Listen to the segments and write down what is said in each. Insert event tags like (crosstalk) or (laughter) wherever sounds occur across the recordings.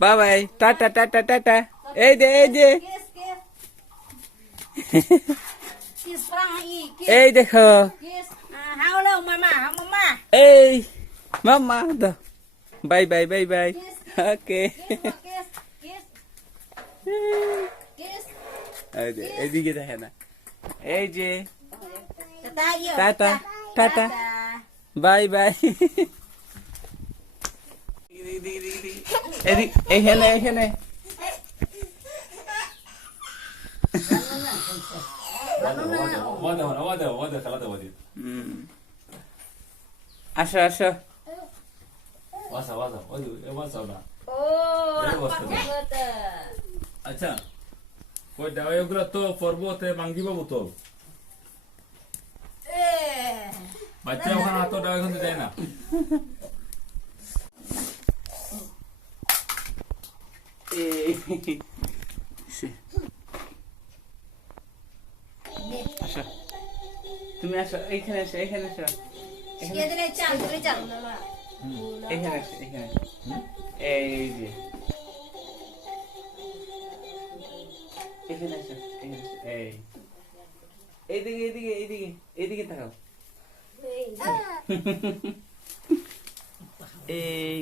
Bye bye tata tata tata এই যে এই যে. এই দেখো. Ah. এই মামা দাও bye bye bye bye okay এইদিকে দেখে না এই যে. টাটা টাটা বাই বাই এইখানে এইখানে আসো আসো আচ্ছা ওই দাওয়াগুলো তো পর্বতে ভাঙ্গিব বোতল বাচ্চা ওখানে হাত দাওয়া যায় না (laughs) আসো। তুমি আসো এইখানে আসো এইখানে এই যে। এখানে এখানে আসো এই। এইদিকে এইদিকে এইদিকে এইদিকে তাকাও। এই।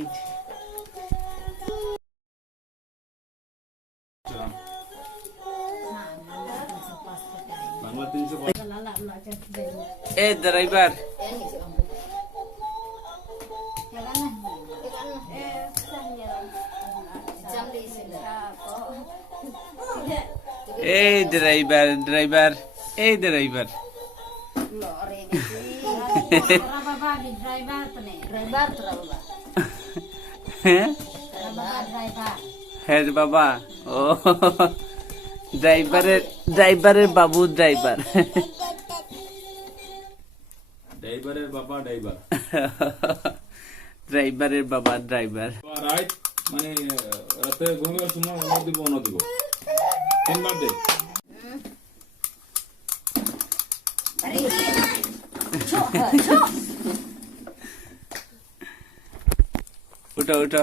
এই ড্রাইভার এই ড্রাইভার ড্রাইভার এই ড্রাইভার. হ্যাঁ. হ্যাঁ বাবা ও ড্রাইভারের ড্রাইভারের বাবু ড্রাইভার ড্রাইভারের বাবা ড্রাইভার ড্রাইভারের বাবা ড্রাইভার রাইট মানে রাতে ঘুমের সময় অন্য দিব অন্য দিব। তিনবার দে। উঠো উঠো।